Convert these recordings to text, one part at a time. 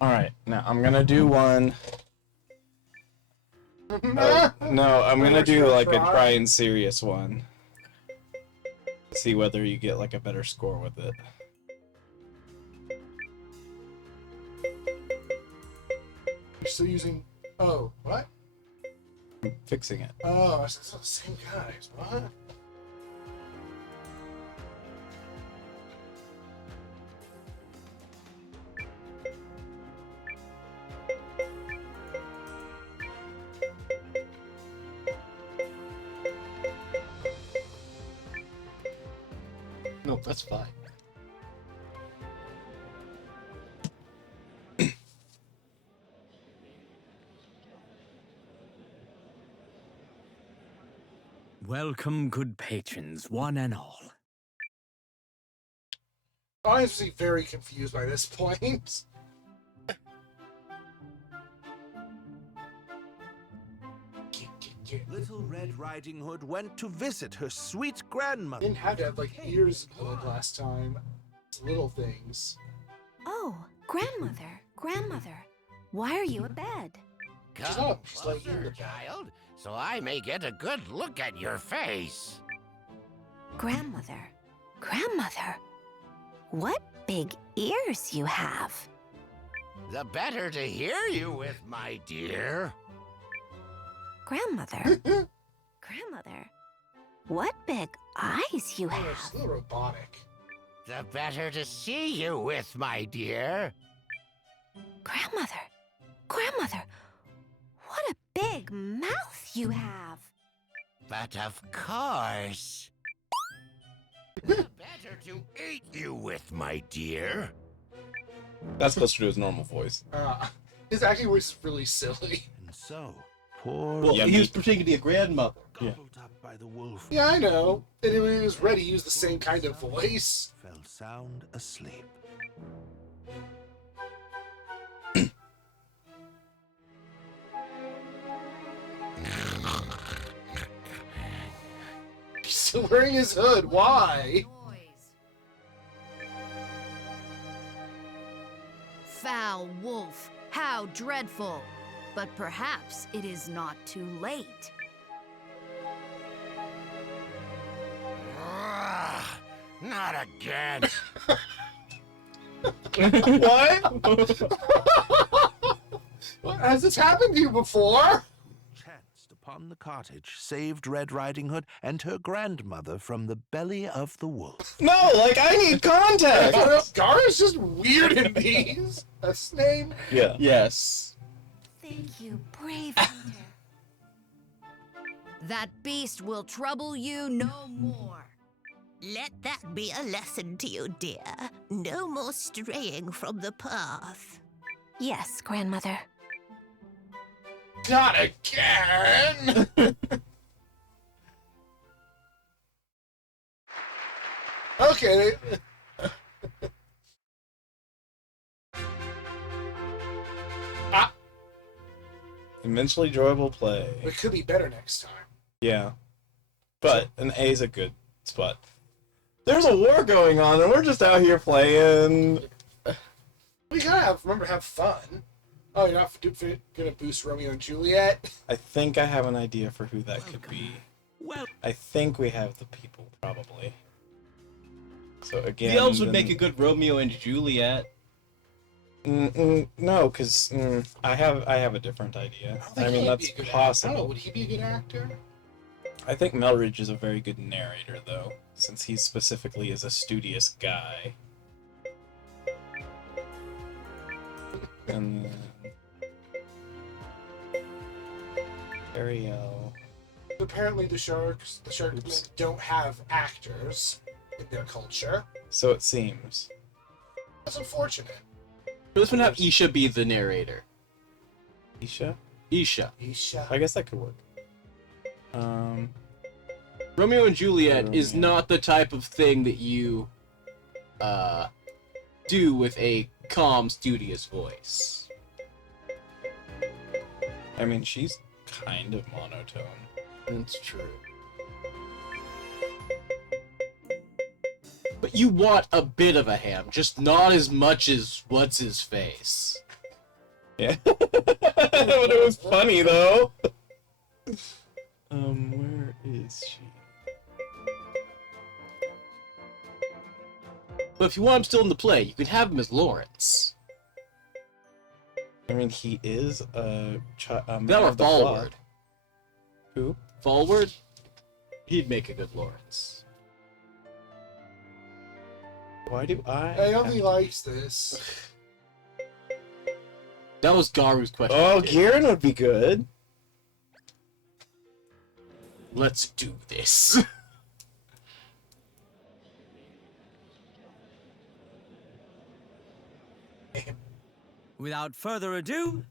Alright, now I'm gonna do one. No, I'm gonna do like a try and serious one. See whether you get like a better score with it. You're still using. Oh, what? I'm fixing it. Oh, it's not the same guys. What? No, that's fine. Welcome, good patrons, one and all. Honestly, very confused by this point. Little Red Riding Hood went to visit her sweet grandmother. Didn't have to have like ears pulled last time. It's little things. Oh, grandmother, why are you abed? She's Come up. She's like in closer, the back. child, so I may get a good look at your face. Grandmother, what big ears you have. The better to hear you with, my dear. Grandmother, what big eyes you Oh, have. she's a little robotic. The better to see you with, my dear. Grandmother, what a big mouth you have. But of course. The better to eat you with, my dear. That's closer to his normal voice. His acting voice is really silly. And so, poor Well, Yeah, he me- was pretending to be a grandmother. gobbled up by the wolf, Yeah, I know. And when he was ready, he used the same kind of voice. fell sound asleep. He's still wearing his hood. Why? Foul wolf, how dreadful! But perhaps it is not too late. Ugh, not again. What? Has this happened to you before? Chanced upon the cottage, saved Red Riding Hood and her grandmother from the belly of the wolf. No, like I need context. Gara's just weird in these. That's his name. Yeah. Yes. Thank you, brave hunter. That beast will trouble you no more. Let that be a lesson to you, dear. No more straying from the path. Yes, grandmother. Not again. Okay. Immensely enjoyable play. It could be better next time. Yeah. But an A is a good spot. There's a war going on and we're just out here playing. We gotta remember to have fun. Oh, you're not gonna boost Romeo and Juliet? I think I have an idea for who that could be. Well, I think we have the people, probably. So again... The elves would then- make a good Romeo and Juliet. No, because I have a different idea. I mean, that's I don't know, possible. would he be a good actor? I think Melridge is a very good narrator, though, since he specifically is a studious guy. And then... Ariel... Apparently the Sharkmen don't have actors in their culture. So it seems. That's unfortunate. This would have Isha be the narrator. Isha? Isha. Isha. I guess that could work. Romeo and Juliet is not the type of thing that you do with a calm, studious voice. I mean, she's kind of monotone. That's true. But you want a bit of a ham, just not as much as what's his face. Yeah. But it was funny though. Where is she? But if you want him still in the play, you can have him as Lawrence. I mean, he is a man That or of the cloth. Forward. Who? Forward? He'd make a good Lawrence. Why do I don't think he likes this. That was Garu's question. Oh, Garen would be good. Let's do this. Without further ado,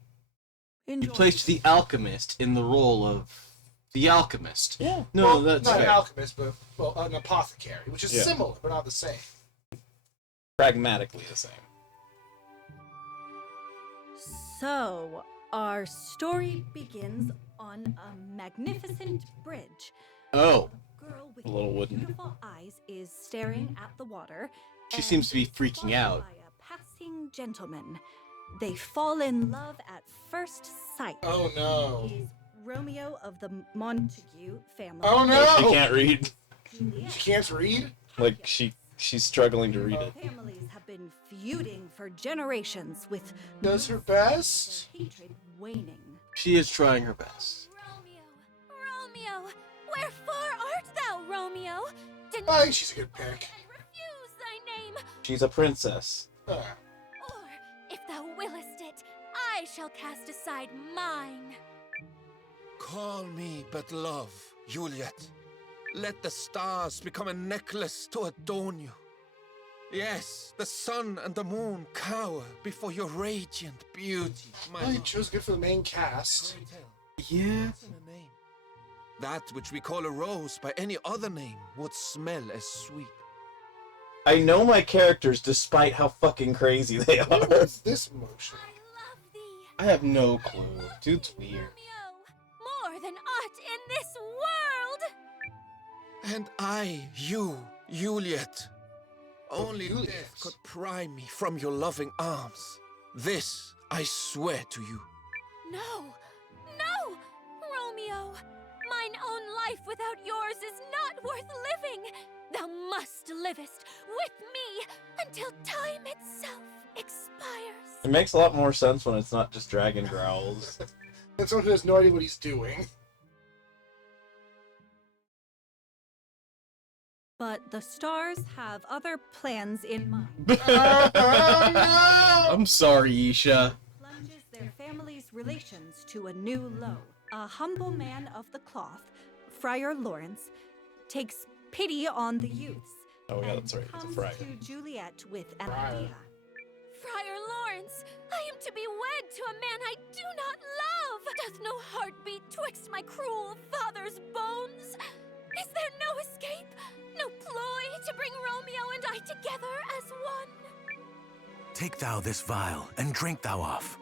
He enjoy. placed the alchemist in the role of the alchemist. Yeah. No, Well, that's not an fair. alchemist, but well, an apothecary, which is Yeah. similar but not the same. Pragmatically the same. So, our story begins on a magnificent bridge. Oh, A girl with A little wooden. beautiful eyes is staring at the water. She and seems to be is freaking spotted out. By a passing gentleman. They fall in love at first sight. Oh no. He is Romeo of the Montague family. Oh no! She can't read. Juliet. She can't read? Like she's struggling to read it. Families have been feuding for generations with Does her no best? sign of hatred waning. she is trying her best. Romeo, wherefore art thou, Romeo? Deny I think she's a good pick. and refuse thy name, She's a princess. Ah. or if thou willest it, I shall cast aside mine. Call me but love, Juliet. Let the stars become a necklace to adorn you. Yes, the sun and the moon cower before your radiant beauty, my Well, you love. chose good for the main cast. Pray tell, Yeah. what's in a name? That which we call a rose by any other name would smell as sweet. I know my characters despite how fucking crazy they are. What's this motion? I love thee, I have no clue. Dude's weird. Romeo, more than aught in this world. And I, you, Juliet. Only Juliet. death could pry me from your loving arms. This I swear to you. No, no, Romeo. Mine own life without yours is not worth living. Thou must livest with me until time itself expires. It makes a lot more sense when it's not just dragon growls. And someone who has no idea what he's doing. But the stars have other plans in mind. Oh no! I'm sorry, Isha. Plunges their family's relations to a new low. A humble man of the cloth, Friar Lawrence, takes pity on the youths. Oh yeah, and that's right. He's a comes friar. to Juliet with an Friar. idea. Friar Lawrence, I am to be wed to a man I do not love. Doth no heart beat twixt my cruel father's bones? Is there no escape? No ploy to bring Romeo and I together as one? Take thou this vial, and drink thou off.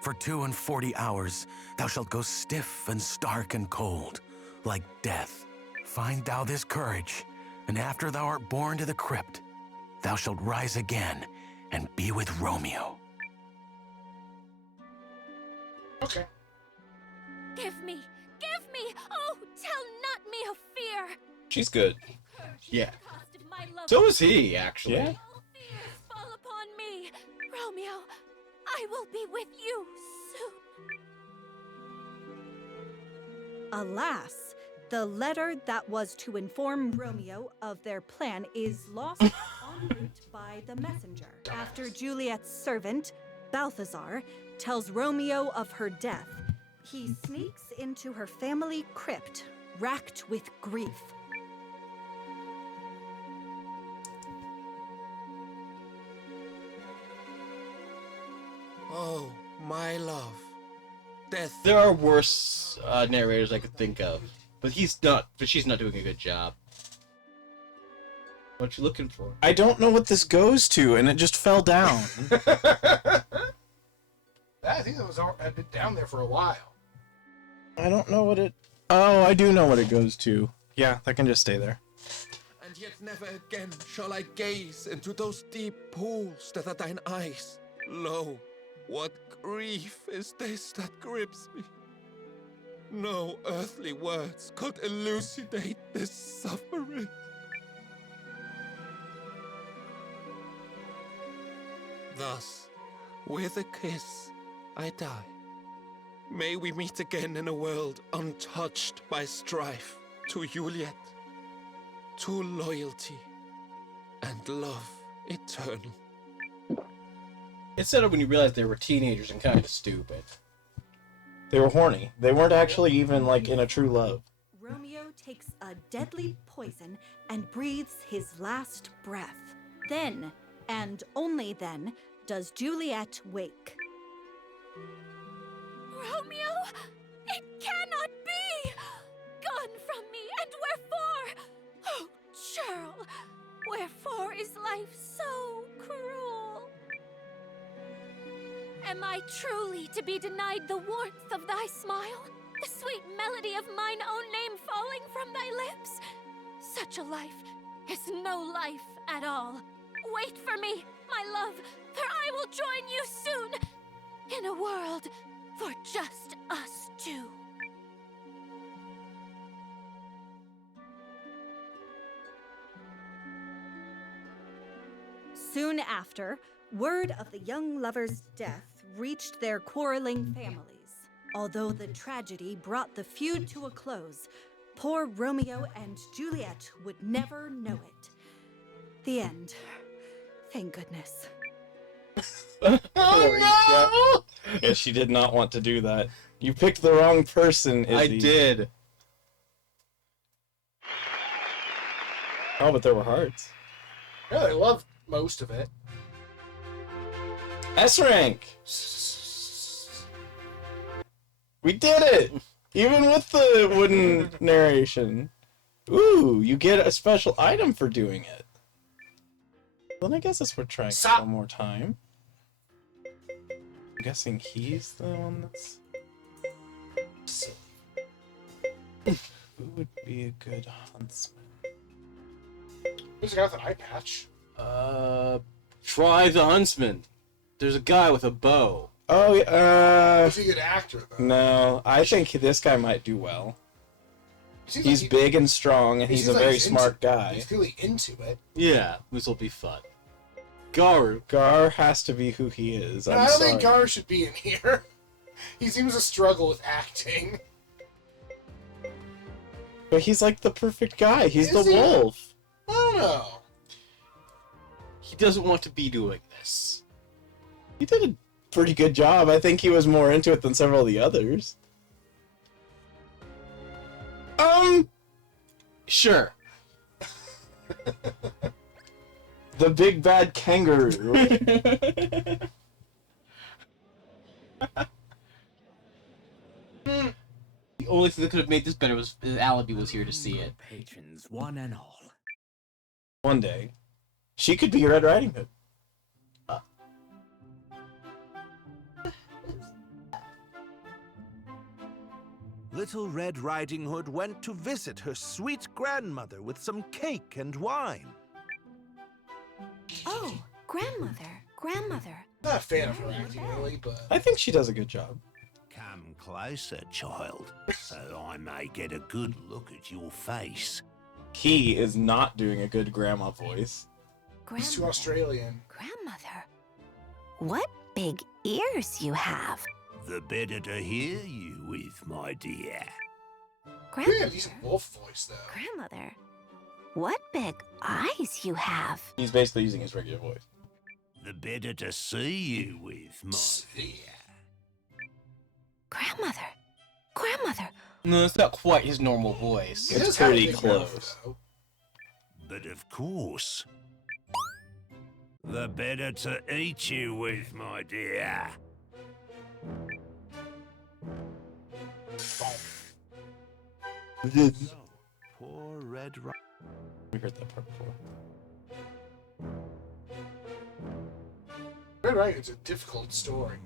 For 42 hours thou shalt go stiff and stark and cold, like death. Find thou this courage, and after thou art borne to the crypt, thou shalt rise again and be with Romeo. Okay. Give me, oh, tell not me of fear. She's good. Yeah. The cost of my love. So is he, actually. Yeah. All fears fall upon me. Romeo, I will be with you soon. Alas, the letter that was to inform Romeo of their plan is lost en route by the messenger. After Juliet's servant, Balthazar, tells Romeo of her death, he sneaks into her family crypt, racked with grief. Oh, my love. Death. There are worse narrators I could think of, but she's not doing a good job. What you looking for? I don't know what this goes to, and it just fell down. I think it was had been down there for a while. I don't know what it... Oh, I do know what it goes to. Yeah, that can just stay there. And yet never again shall I gaze into those deep pools that are thine eyes. Lo, What grief is this that grips me? No earthly words could elucidate this suffering. Thus, with a kiss, I die. May we meet again in a world untouched by strife, to Juliet, to loyalty, and love eternal. It set up when you realized they were teenagers and kind of stupid. They were horny. They weren't actually even, like, in a true love. Romeo takes a deadly poison and breathes his last breath. Then, and only then, does Juliet wake. Romeo, it cannot be! Gone from me, and wherefore? Oh, churl, wherefore is life so cruel? Am I truly to be denied the warmth of thy smile? The sweet melody of mine own name falling from thy lips? Such a life is no life at all. Wait for me, my love, for I will join you soon in a world for just us two. Soon after, word of the young lover's death reached their quarreling families. Although the tragedy brought the feud to a close, poor Romeo and Juliet would never know it. The end. Thank goodness. Oh no! Yeah, she did not want to do that. You picked the wrong person, Izzy. I did. Oh, but there were hearts. Yeah, I loved most of it. S rank! We did it! Even with the wooden narration. Ooh, you get a special item for doing it. Then I guess it's worth trying one more time. I'm guessing he's the one that's... Who would be a good huntsman? Who's the guy with an eye patch? Try the huntsman. There's a guy with a bow. Oh, Is he a good actor, though? no, I think this guy might do well. He's He's big and strong, and he's a very smart guy. He's clearly into it. Yeah, this will be fun. Gar has to be who he is. No, I'm I don't sorry. think Gar should be in here. He seems to struggle with acting. But he's like the perfect guy. He's Is the he? wolf. I don't know. He doesn't want to be doing this. He did a pretty good job. I think he was more into it than several of the others. Sure. The big bad kangaroo. The only thing that could have made this better was if Alibi was here to see it. Patrons, one and all. One day, she could be Red Riding Hood. Little Red Riding Hood went to visit her sweet grandmother with some cake and wine. Oh, grandmother. Not a fan of her acting, really, but... I think she does a good job. Come closer, child, so I may get a good look at your face. He is not doing a good grandma voice. He's too Australian. Grandmother, what big ears you have. The better to hear you with, my dear. He had a decent wolf voice, though. Grandmother, what big eyes you have. He's basically using his regular voice. The better to see you with, my dear. Grandmother. No, it's not quite his normal voice. He It's does have a pretty big close. mouth, though. But of course. The better to eat you with, my dear. Poor Red Riding We heard that part before. Red Riding Hood's a difficult story.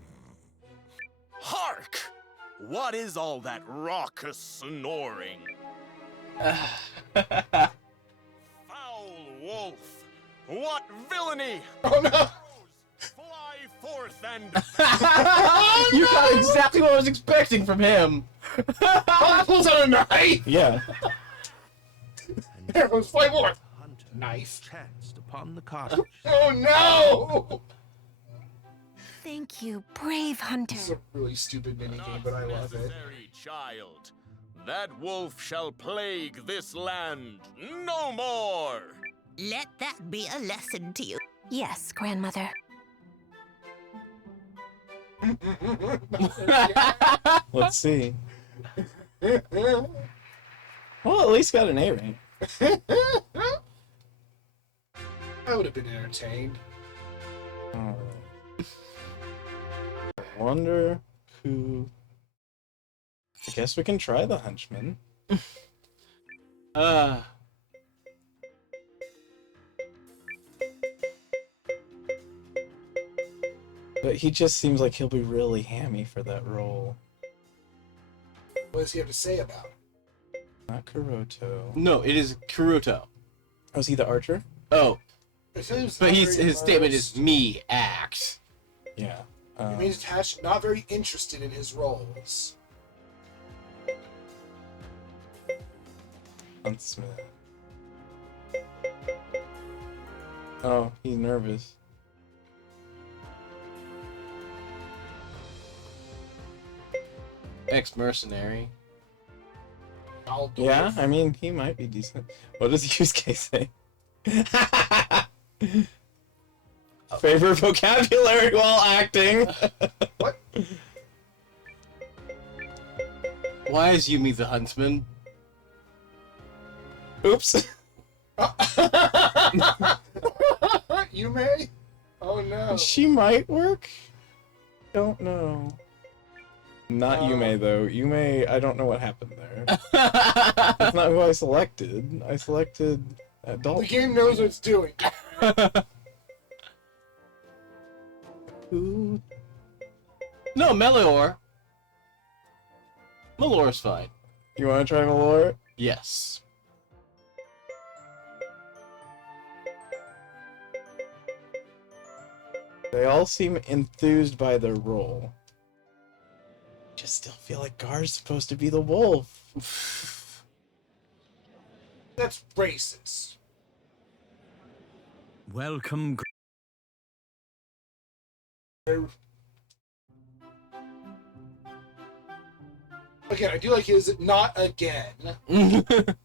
Hark! What is all that raucous snoring? Foul wolf! What villainy! Oh no! Fly forth and... You got exactly what I was expecting from him. Oh, pulls out a knife! Yeah. There goes fight more! Knife. Chanced upon the cottage. Oh no! Thank you, brave hunter. This is a really stupid minigame, but I love it. Necessary, child. That wolf shall plague this land no more. Let that be a lesson to you. Yes, grandmother. Let's see. Well, at least got an A rank. I would have been entertained. I wonder who. I guess we can try the henchman. But he just seems like he'll be really hammy for that role. What does he have to say about it? Not Kuroto. No, it is Kuruto. Oh, is he the archer? Oh. It seems But not his very statement immersed. is me act. Yeah. He means attached, not very interested in his roles. Huntsman. Oh, he's nervous. Ex-mercenary. Yeah, I mean, he might be decent. What does the use case say? Favorite vocabulary while acting. What? Why is Yumi the huntsman? Oops. You may? Oh no. She might work? Don't know. Not Yume, though. Yume, I don't know what happened there. That's not who I selected. I selected adult. The game knows what it's doing. Who? No, Melior. Melor's fine. You want to try Malor? Yes. They all seem enthused by their role. Just still feel like Gar's supposed to be the wolf. That's racist. Welcome. Again, I do like his not again. Yeah,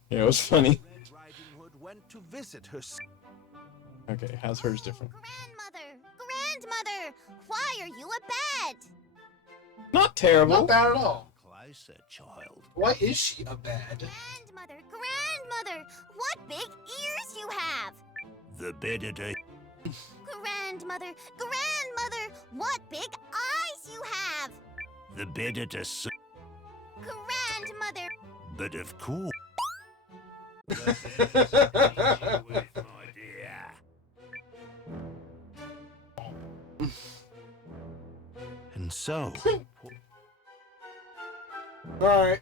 it was funny. Red Riding Hood went to visit her. Okay, how's hers different? Grandmother, why are you a bed? Not terrible. Not bad at all. Closer, child. Why is she a bed? Grandmother, what big ears you have! The better. Grandmother, what big eyes you have! The better. Grandmother, But of course. And so. Alright.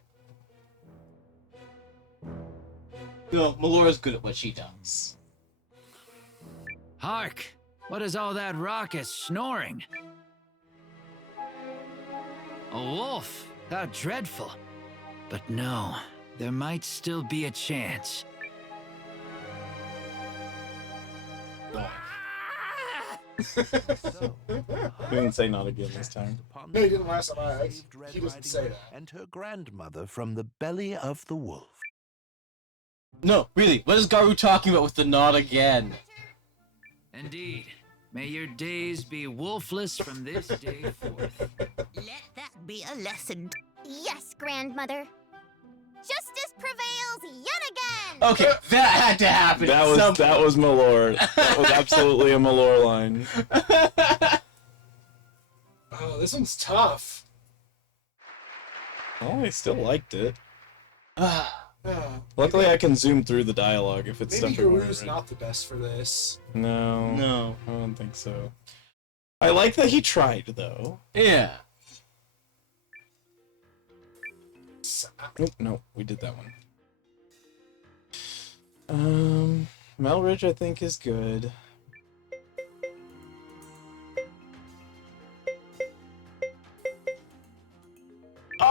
No, Melora's good at what she does. Hark! What is all that raucous snoring? A wolf? How dreadful. But no, there might still be a chance. He didn't say not again this time. No, he didn't last time. He doesn't say that. And her grandmother from the belly of the wolf. No, really, what is Garu talking about with the nod again? Indeed. May your days be wolfless from this day forth. Let that be a lesson. yes, grandmother. Justice prevails yet again! Okay, that had to happen. That was Malor. That was absolutely a Malor line. Oh, this one's tough. Oh, I still liked it. Luckily, I can zoom through the dialogue if it's Maybe stuff we Garu's weren't. not the best for this. No, I don't think so. I like that he tried, though. Yeah. Nope, no, we did that one. Melridge, I think, is good.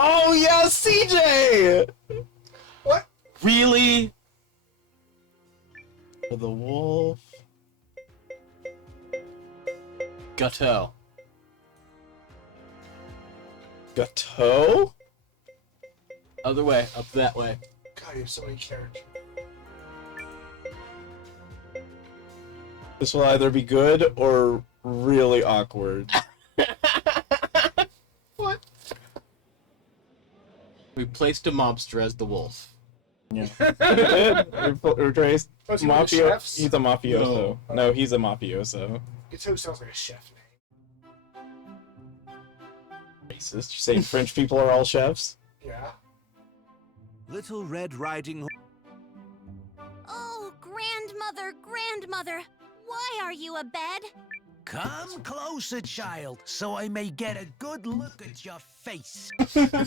Oh yeah, CJ. What? Really? For the wolf. Gateau. Gateau? Other way, up that way. God, you have so many characters. This will either be good or really awkward. What? We placed a mobster as the wolf. Yeah. Replaced Oh, is he one of the mafio. chefs? He's a mafioso. No, he's a mafioso. Gateau sounds like a chef name. Racist. You say French people are all chefs? Yeah. Little Red Riding Hood. Oh, grandmother, why are you abed? Come closer, child, so I may get a good look at your face. Grandmother,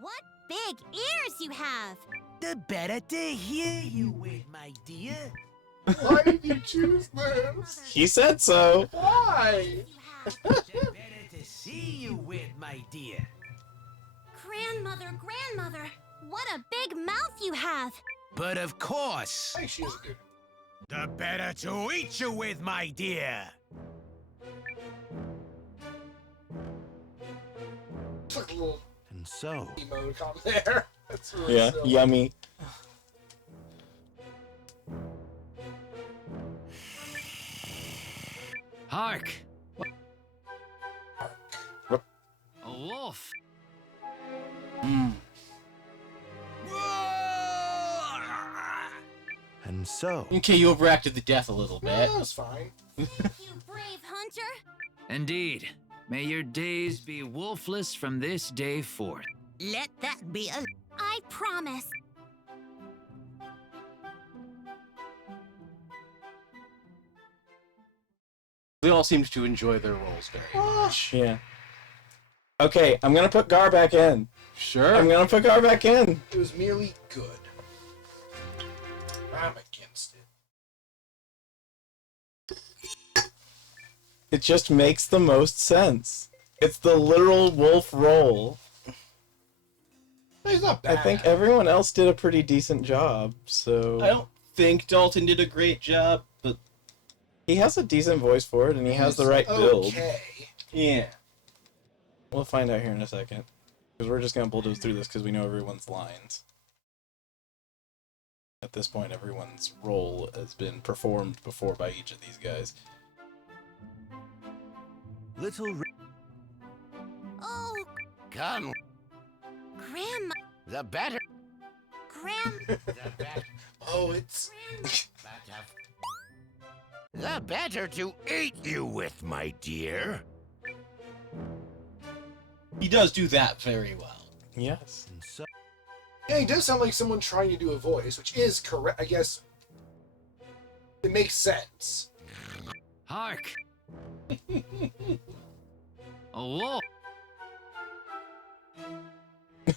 what big ears you have! The better to hear you with, my dear. Why did you choose this? He said so. Why? The better to see you with, my dear. Grandmother, what a big mouth you have! But of course, Hey, she is good. the better to eat you with, my dear. Took a little And so, emoticon there. That's really Yeah, silly. yummy. Hark! What? A wolf! and so, Okay, you overacted the death a little Yeah, bit. that was fine. You brave hunter! Indeed. May your days be wolfless from this day forth. Let that be a... I promise. They all seemed to enjoy their roles very much. Yeah. Okay, I'm gonna put Gar back in. Sure. I'm gonna put Gar back in. It was merely good. I'm against it. It just makes the most sense. It's the literal wolf role. He's not bad. I think everyone else did a pretty decent job, so... I don't think Dalton did a great job, but He has a decent voice for it, and he has the right build. Okay. yeah. We'll find out here in a second. Because we're just gonna bulldoze through this because we know everyone's lines. At this point, everyone's role has been performed before by each of these guys. Little Red. Oh, Come, Grandma, the better. Grand, The better. Oh, it's... The better to eat you with, my dear. He does do that very well. Yes. And so, Yeah, he does sound like someone trying to do a voice, which is correct. I guess it makes sense. Hark! A wolf!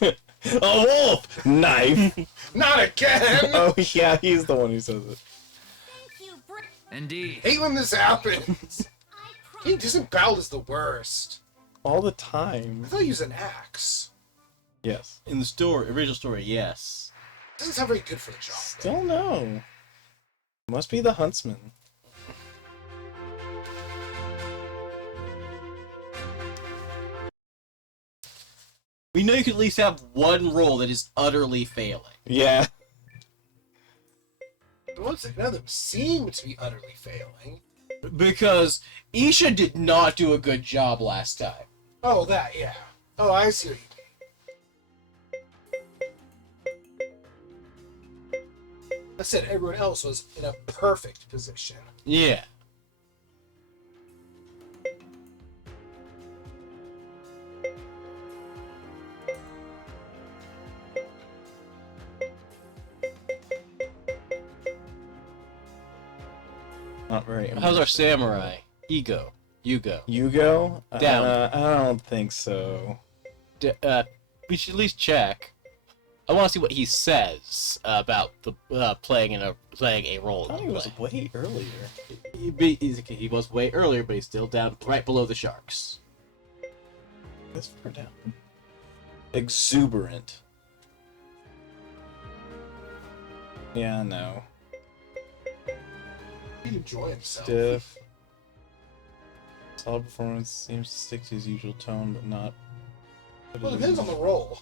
A wolf! Knife! Not again! Oh yeah, he's the one who says it. thank you, Indeed. hate when this happens. He disemboweled is the worst. All the time. I thought he used an axe. Yes. In the story, original story, yes. Doesn't sound very good for the job. Still no. Must be the huntsman. We know you can at least have one role that is utterly failing. Yeah. But none of them seem to be utterly failing. Because Isha did not do a good job last time. Oh, that, yeah. Oh, I see what you mean. I said everyone else was in a perfect position. Yeah. Not very. How's our samurai? Ego. Yugo. Yugo? Down. I don't think so. We should at least check. I want to see what he says about the playing a role. I thought he was way earlier. He was way earlier, but he's still down right below the sharks. This far down. Exuberant. Yeah, no. He'd enjoy himself. Stiff. Solid performance, seems to stick to his usual tone, but not. Well, it depends on the role.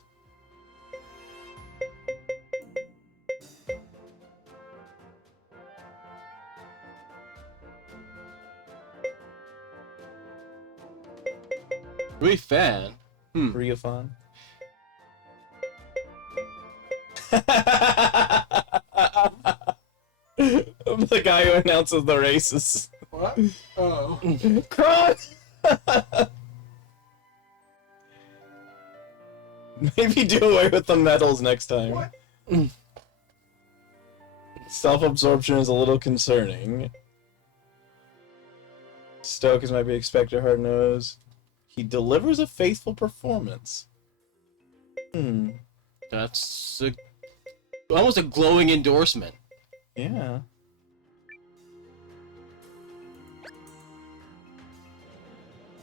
Really fan. Reafon. The guy who announces the races. What? Oh. Kron! Maybe do away with the medals next time. What? Self-absorption is a little concerning. Stoke, as might be expected, hard nose. He delivers a faithful performance. That's almost a glowing endorsement. Yeah.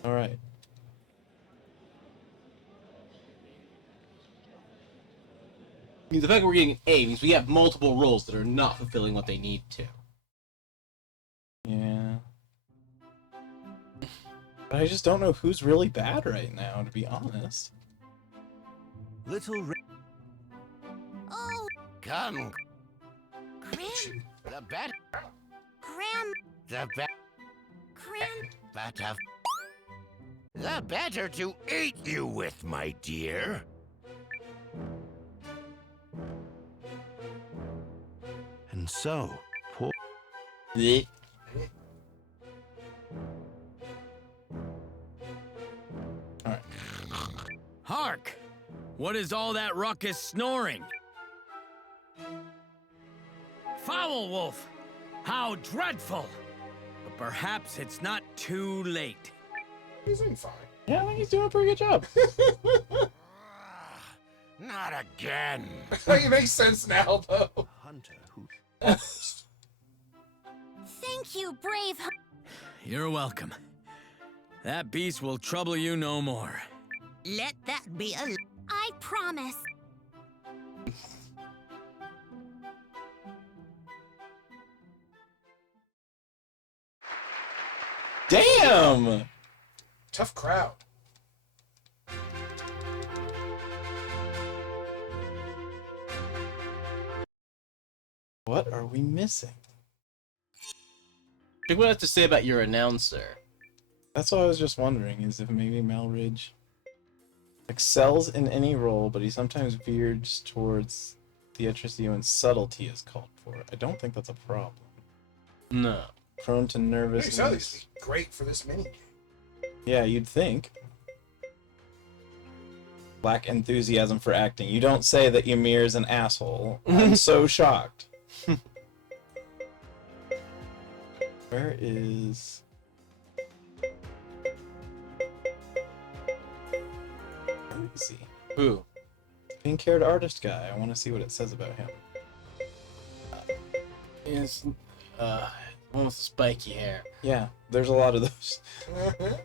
Alright. The fact that we're getting an A means we have multiple roles that are not fulfilling what they need to. Yeah. But I just don't know who's really bad right now, to be honest. Little Oh, Come, Gran... the better, Gran... the Gran... better, the better to eat you with, my dear. And so, poor. Blech. Alright. Hark! What is all that ruckus snoring? Foul wolf! How dreadful! But perhaps it's not too late. He's doing fine. Yeah, I think he's doing a pretty good job. Not again. It makes sense now, though. Hunter who. Thank you, brave. You're welcome. That beast will trouble you no more. Let that be a... I promise. Damn! Tough crowd. What are we missing? What do you have to say about your announcer? That's what I was just wondering, is if maybe Malridge excels in any role, but he sometimes veers towards theatricity when subtlety is called for. I don't think that's a problem. No. Prone to Hey, nervousness. so this would be great for this mini game. Yeah, you'd think. Lack enthusiasm for acting. You don't say that Ymir is an asshole. I'm so shocked. Where is... Where is he? Who? Pink-haired artist guy. I want to see what it says about him. Is one with the spiky hair. Yeah, there's a lot of those.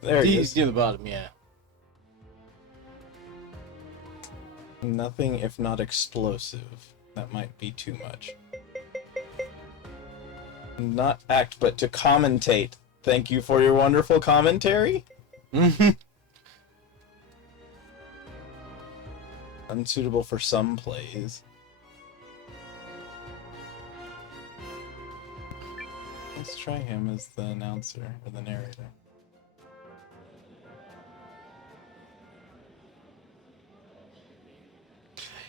There he He's is. near the bottom, yeah. Nothing if not explosive. That might be too much. Not act, but to commentate. Thank you for your wonderful commentary. Unsuitable for some plays. Let's try him as the announcer, or the narrator.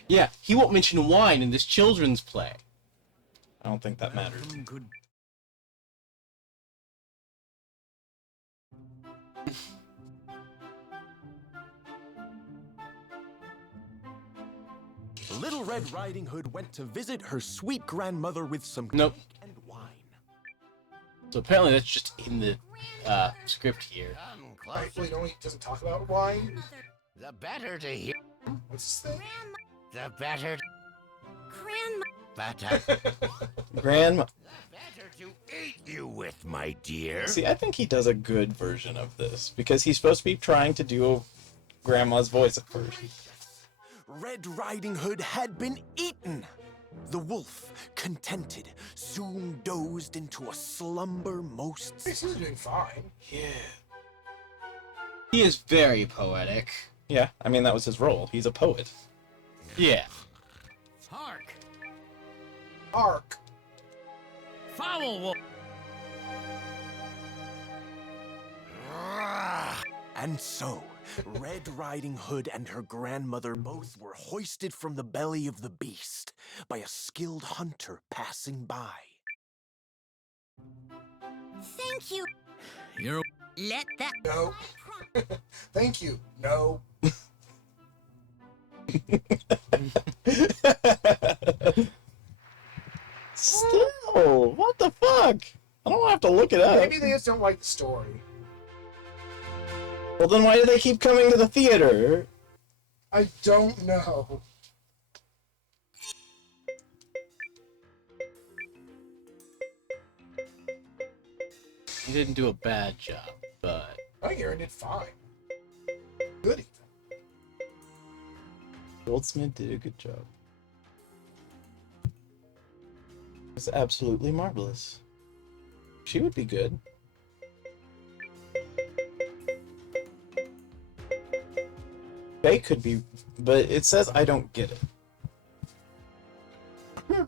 Yeah, he won't mention wine in this children's play. I don't think that matters. Little Red Riding Hood went to visit her sweet grandmother with some Nope. cake and wine. So apparently that's just in the script here. Rightfully, only doesn't talk about wine. The better to hear. What's this thing? The better. Grandma. Better. Grandma. Better to eat you with, my dear. See, I think he does a good version of this because he's supposed to be trying to do Grandma's voice at first. Red Riding Hood had been eaten. The wolf, contented, soon dozed into a slumber most. He's doing fine. Yeah. He is very poetic. Yeah, I mean, that was his role. He's a poet. Yeah. Hark! Ark. Foul wolf! And so, Red Riding Hood and her grandmother both were hoisted from the belly of the beast by a skilled hunter passing by. Thank you. You're... Let that... No. Thank you. No. Still, what the fuck? I don't have to look it up. Maybe they just don't like the story. Well, then why do they keep coming to the theater? I don't know. He didn't do a bad job, but... I think Aaron did fine. Good, even. Goldsmith did a good job. It's absolutely marvelous. She would be good. They could be, but it says I don't get it.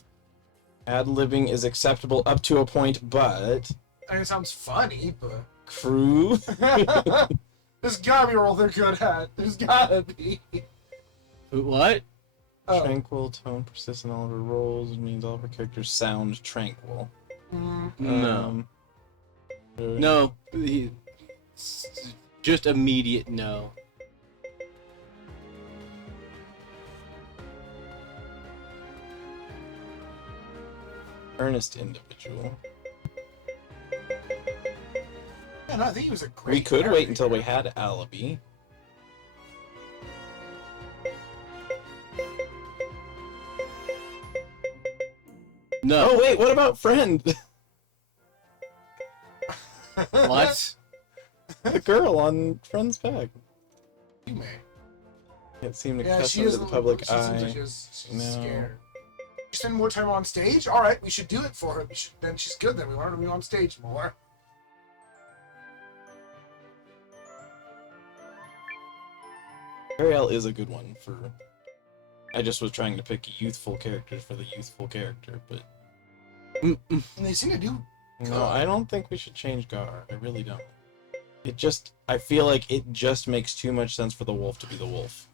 Ad-libbing is acceptable up to a point, but... I mean, it sounds funny, but... Crew? There's gotta be a role they're good at. There's gotta be. What? Oh. Tranquil tone persists in all of her roles. It means all of her characters sound tranquil. No. No. Just immediate no. Earnest individual. Yeah, no, I think he was a great We could character. wait until we had Alibi. No. Oh wait, what about Friend? What? The girl on Friend's bag. You may. It seemed to Yeah, catch she under is the public she seems like eye. she's No. scared. Spend more time on stage? Alright, we should do it for her. Then she's good then. We want her to be on stage more. Ariel is a good one for... I just was trying to pick youthful characters for the youthful character, but... And they seem to do good. No, I don't think we should change Gar. I really don't. It just... I feel like it just makes too much sense for the wolf to be the wolf.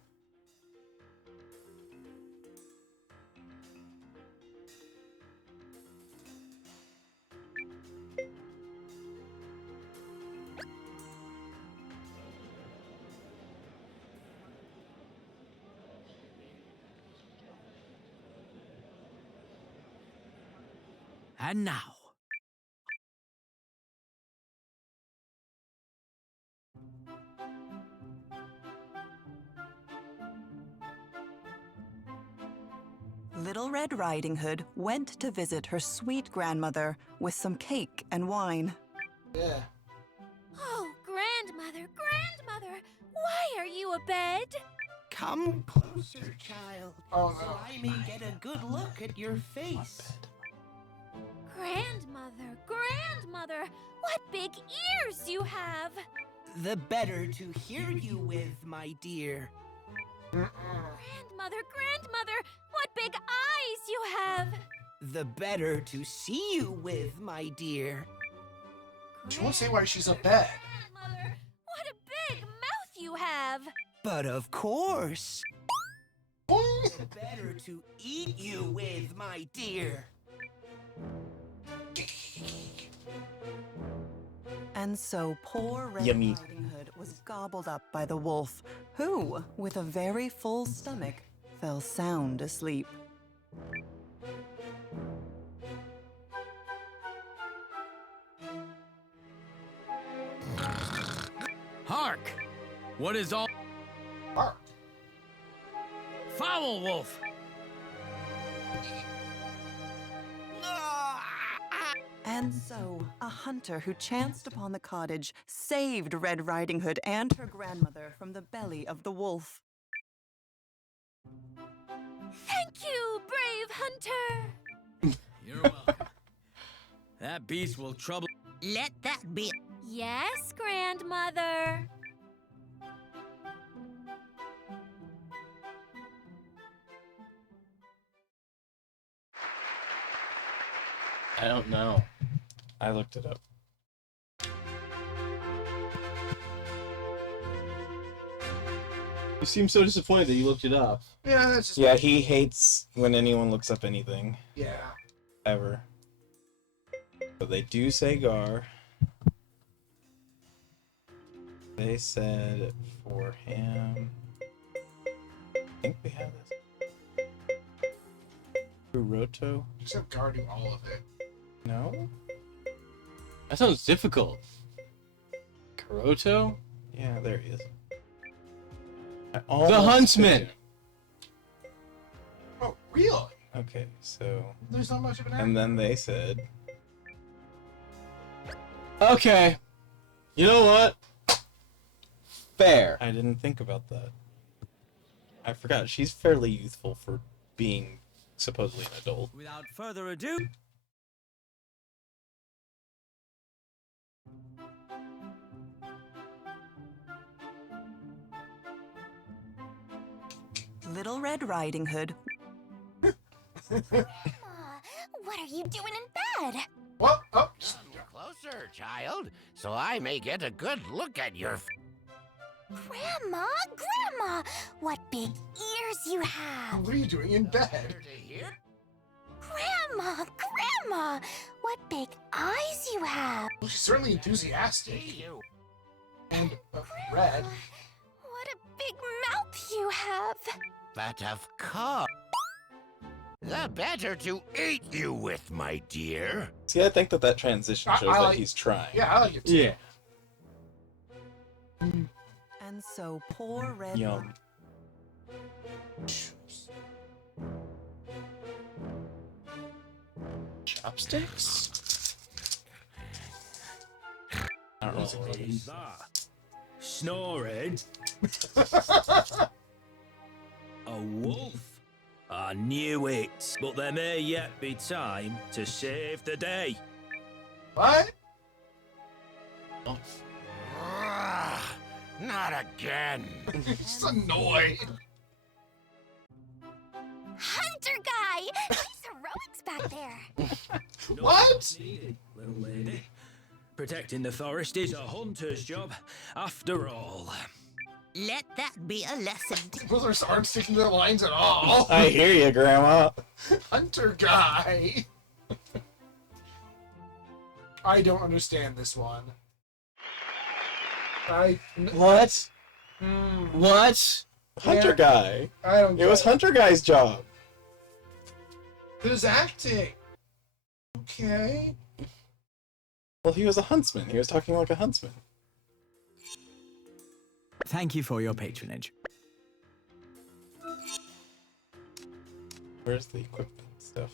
And now, Little Red Riding Hood went to visit her sweet grandmother with some cake and wine. Yeah. Oh, grandmother, grandmother, why are you abed? Come closer, child, Oh, no. so I may get a good look at your face. Grandmother, grandmother, what big ears you have! The better to hear you with, my dear. Grandmother, grandmother, what big eyes you have! The better to see you with, my dear. She won't say why she's a bed. Grandmother, what a big mouth you have! But of course. The better to eat you with, my dear. And so poor Red Yummy. Riding Hood was gobbled up by the wolf, who, with a very full stomach, fell sound asleep. Hark! What is all... Hark. Foul wolf! And so, a hunter who chanced upon the cottage saved Red Riding Hood and her grandmother from the belly of the wolf. Thank you, brave hunter! You're welcome. That beast will trouble. Let that be. Yes, grandmother. I don't know. I looked it up. You seem so disappointed that you looked it up. Yeah, that's just. Yeah, he hates when anyone looks up anything. Yeah. Ever. But they do say Gar. They said for him. I think we have this. Kuroto? Just have Gar do all of it. No? That sounds difficult. Kuroto? Yeah, there he is. The Huntsman! Oh, really? Okay, so. There's not much of an And then they said. Okay. You know what? Fair. I didn't think about that. I forgot. She's fairly youthful for being supposedly an adult. Without further ado, Little Red Riding Hood. What are you doing in bed? What? Oh. Closer, child, so I may get a good look at your. Grandma, Grandma, what big ears you have! What are you doing in bed? Grandma, Grandma, what big eyes you have! Well, she's certainly enthusiastic. And red. What a big mouth you have! But of course. The better to eat you with, my dear. See, I think that transition shows that like, he's trying. Yeah, I like it too. Yeah. And so poor Red. Yum. Chopsticks? I don't know. what is that? Snoring? A wolf? I knew it, but there may yet be time to save the day. What? Not again. He's annoyed. Hunter guy! Nice heroics back there! What? Little lady. Protecting the forest is a hunter's job, after all. Let that be a lesson. Those aren't sticking to their lines at all. I hear you, Grandma. Hunter guy. I don't understand this one. What? Hmm. What? Hunter guy. I don't. It was Hunter guy's job. It was acting. Okay. Well, he was a huntsman. He was talking like a huntsman. Thank you for your patronage. Where's the equipment stuff?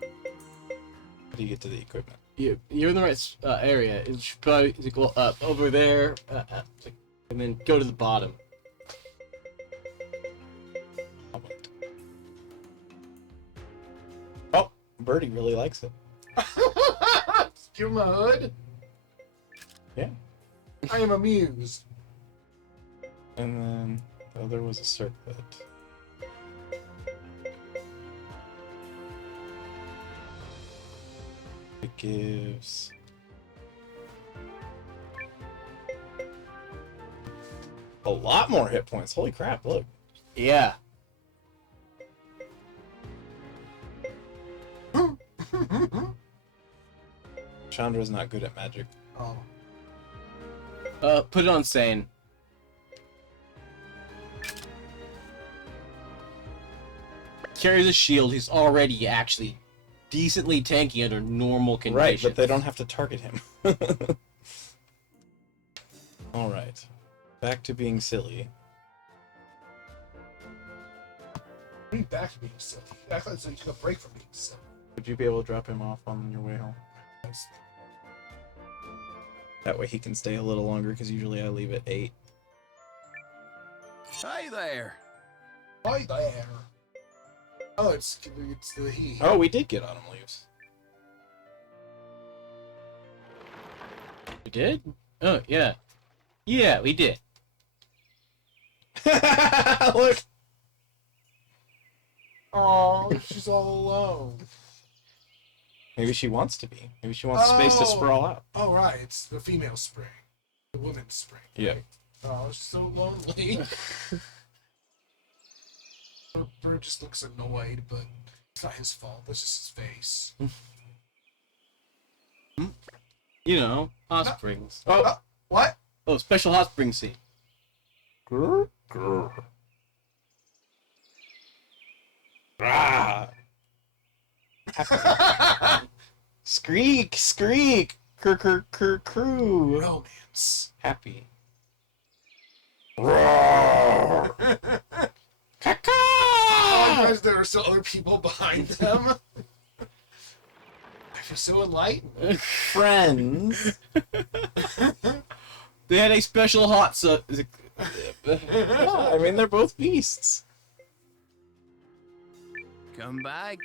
How do you get to the equipment? You're in the right area. It should probably go up over there, and then go to the bottom. Oh, Birdie really likes it. Give him a hood. Yeah. I am amused. And then the other was a circlet. It gives a lot more hit points. Holy crap, look. Yeah. Chandra's not good at magic. Oh. Put it on Sane. Carries a shield. He's already actually decently tanky under normal conditions. Right, but they don't have to target him. Alright. Back to being silly. Bring back to being silly. Act like you took a break from being silly. Would you be able to drop him off on your way home? it's... That way he can stay a little longer, because usually I leave at 8. Hi there. Hi there. Oh, it's the he. Oh, we did get autumn leaves. We did? Oh, yeah. Yeah, we did. Look! Oh, she's all alone. Maybe she wants to be. Maybe she wants space to sprawl out. Oh, right. It's the female spring. The woman's spring. Yeah. Right? Oh, she's so lonely. Bird just looks annoyed, but it's not his fault. That's just his face. You know, hot springs. Oh, what? Oh, special hot spring scene. Grr, grr. Rah. Skreek, skreek, crew. Romance. Happy. Roar. Caca. Oh, guys, there are still other people behind them. I feel so enlightened. Friends. They had a special hot Yeah, I mean, they're both beasts. Come back.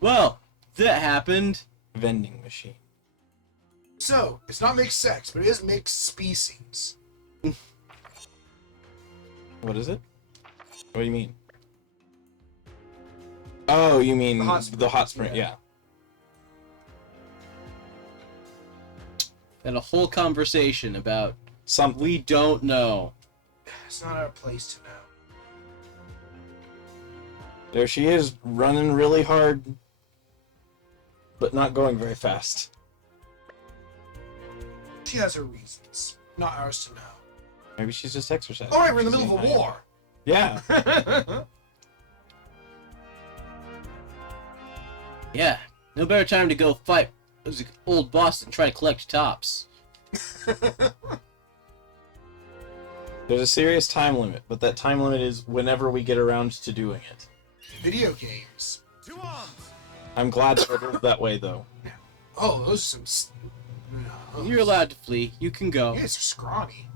Well, that happened. Vending machine. So, it's not mixed sex, but it is mixed species. What is it? What do you mean? Oh, you mean the hot spring, yeah. Had a whole conversation about something we don't know. It's not our place to know. There she is, running really hard, but not going very fast. She has her reasons. Not ours to know. Maybe she's just exercising. Alright, we're in the middle of a war! Yeah. Yeah, no better time to go fight old boss than try to collect tops. There's a serious time limit, but that time limit is whenever we get around to doing it. Video games. I'm glad that it is that way, though. Oh, those are some... You're allowed to flee. You can go. You guys are scrawny.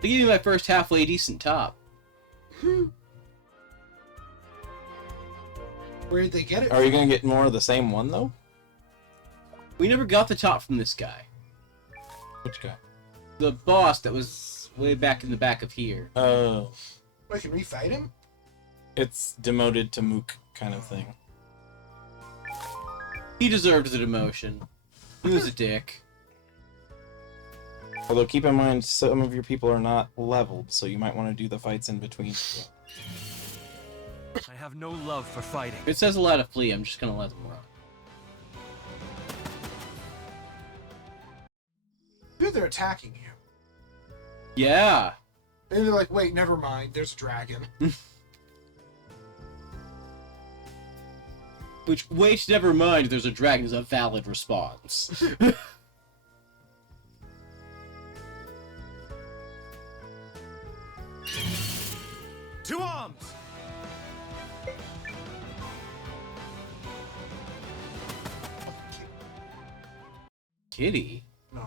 They gave me my first halfway decent top. Where did they get it Are you gonna get more of the same one, though? We never got the top from this guy. Which guy? The boss that was way back in the back of here. Oh. I can refight him? It's demoted to Mook kind of thing. He deserved the demotion. He was a dick. Although keep in mind, some of your people are not leveled, so you might want to do the fights in between. I have no love for fighting. If it says allowed to flee, I'm just gonna let them run. Dude, they're attacking you. Yeah. And they're like, wait, never mind, there's a dragon. Which, wait, never mind, there's a dragon is a valid response. To arms! Kitty? No.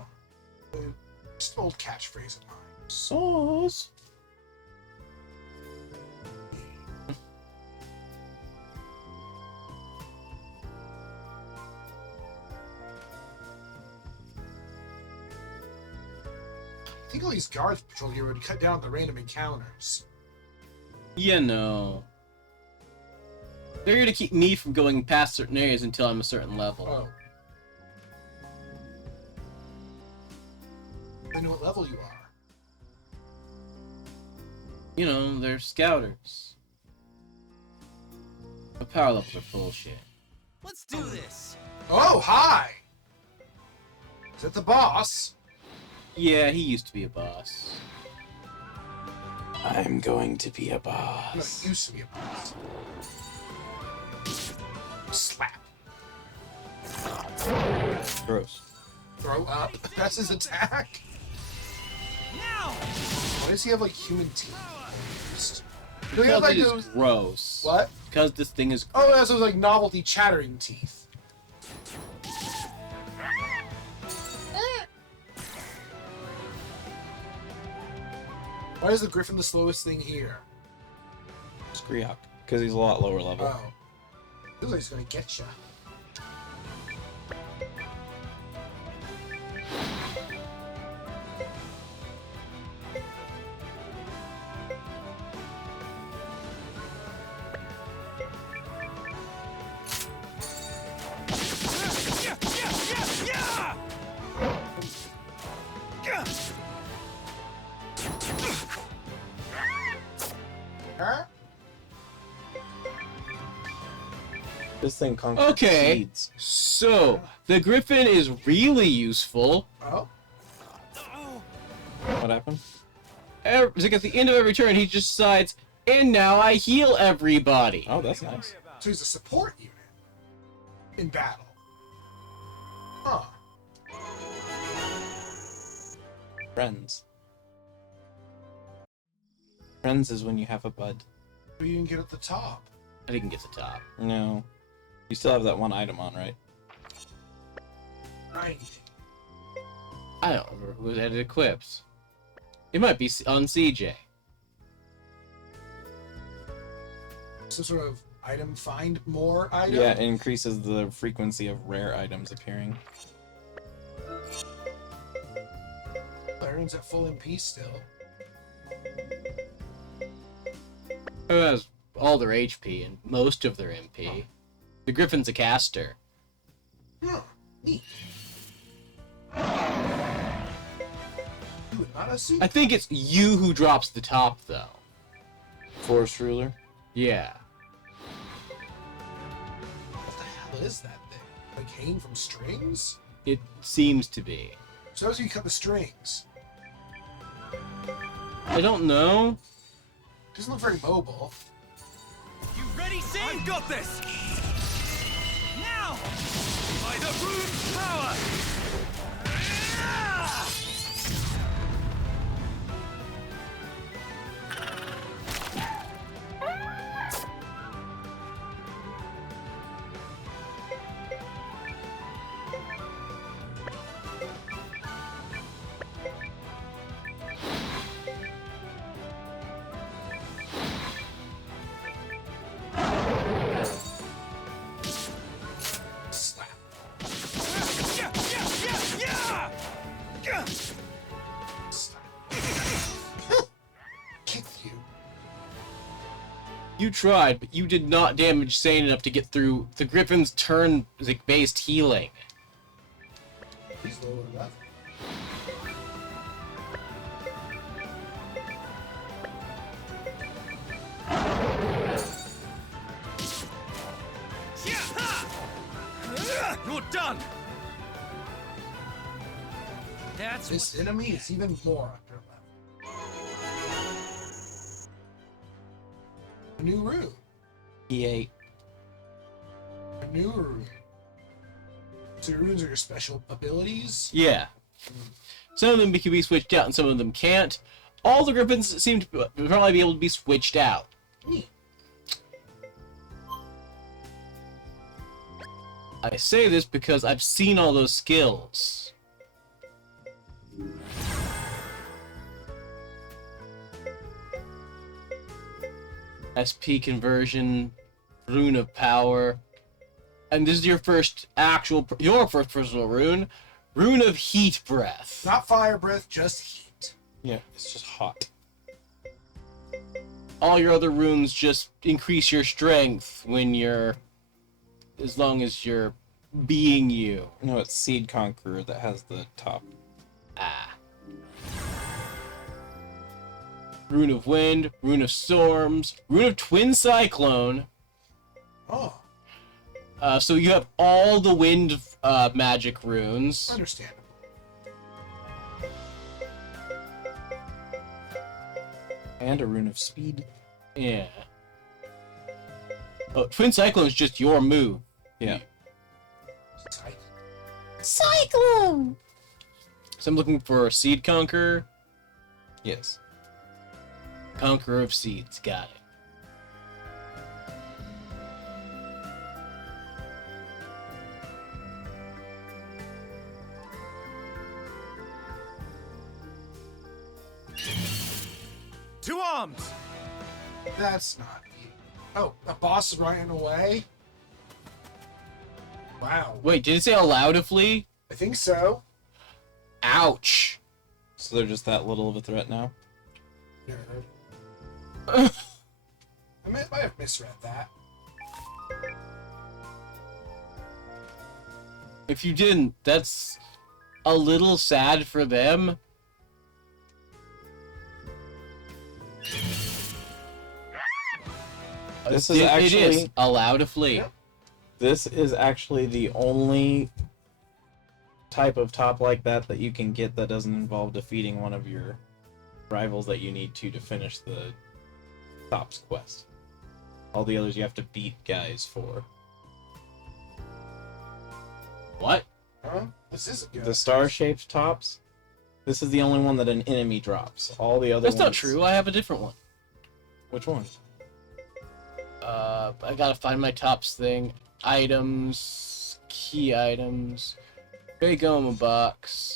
Just an old catchphrase of mine. Sauce. I think all these guards patrol here would cut down the random encounters. Yeah, no. They're here to keep me from going past certain areas until I'm a certain level. Oh. They know what level you are. You know, they're scouters. The power levels are bullshit. Let's do this. Oh, hi! Is that the boss? Yeah, he used to be a boss. I'm going to be a No, boss. he used to be a boss. Slap. Gross. Throw up. That's his attack. Now! Why does he have like human teeth? Because like it is those- gross. What? Because this thing is Oh, that's those like novelty chattering teeth. Why is the griffin the slowest thing here? Skriok, because he's a lot lower level. Oh. Feels like he's gonna get ya. Huh? This thing conquers Okay, seeds. so the griffin is really useful. Oh. What happened? It's like at the end of every turn, he just decides, and now I heal everybody. Oh, that's nice. So he's a support unit in battle. Huh. Friends. Friends is when you have a bud. But you didn't get at the top. I didn't get the top. No. You still have that one item on, right? Right. I don't remember who had it equipped. It might be on CJ. Some sort of item find more item? Yeah, it increases the frequency of rare items appearing. Everyone's at full MP still. Who has all their HP and most of their MP? The griffin's a caster. Huh. Neat. Ooh, not a suit? I think it's you who drops the top, though. Forest Ruler? Yeah. What the hell is that thing? Like hanging from strings? It seems to be. So how do you cut the strings? I don't know. Doesn't look very mobile. You ready, Sin? I've got this! Now! By the rune's power! Slap. Kick you. You tried, but you did not damage Sane enough to get through the griffin's turn-based healing. He's lower level. You're done! That's This enemy is even more under level. A new rune. E8. A new rune. So your runes are your special abilities? Yeah. Some of them can be switched out and some of them can't. All the griffins seem to probably be able to be switched out. Neat. I say this because I've seen all those skills. SP conversion, rune of power, and this is your first personal rune, rune of heat breath. Not fire breath, just heat. Yeah, it's just hot. All your other runes just increase your strength when you're, as long as you're being you. No, it's Seed Conqueror that has the top. Ah. Rune of Wind, Rune of Storms, Rune of Twin Cyclone. Oh. So you have all the wind magic runes. Understandable. And a Rune of Speed. Yeah. Oh, Twin Cyclone is just your move. Yeah. Cyclone! So I'm looking for a Seed Conqueror. Yes. Conqueror of Seeds, got it. To arms! That's not you. Oh, the boss ran away? Wow. Wait, did it say allow to flee? I think so. Ouch. So they're just that little of a threat now? I might have misread that. If you didn't, that's a little sad for them. This is actually... It is allow to flee. This is actually the only type of top like that that you can get that doesn't involve defeating one of your rivals that you need to finish the top's quest. All the others you have to beat guys for. What? Huh? This is good. The star-shaped tops, this is the only one that an enemy drops. All the other ones... That's not true. I have a different one. Which one? I gotta find my tops thing. Items, key items, Big Oma box.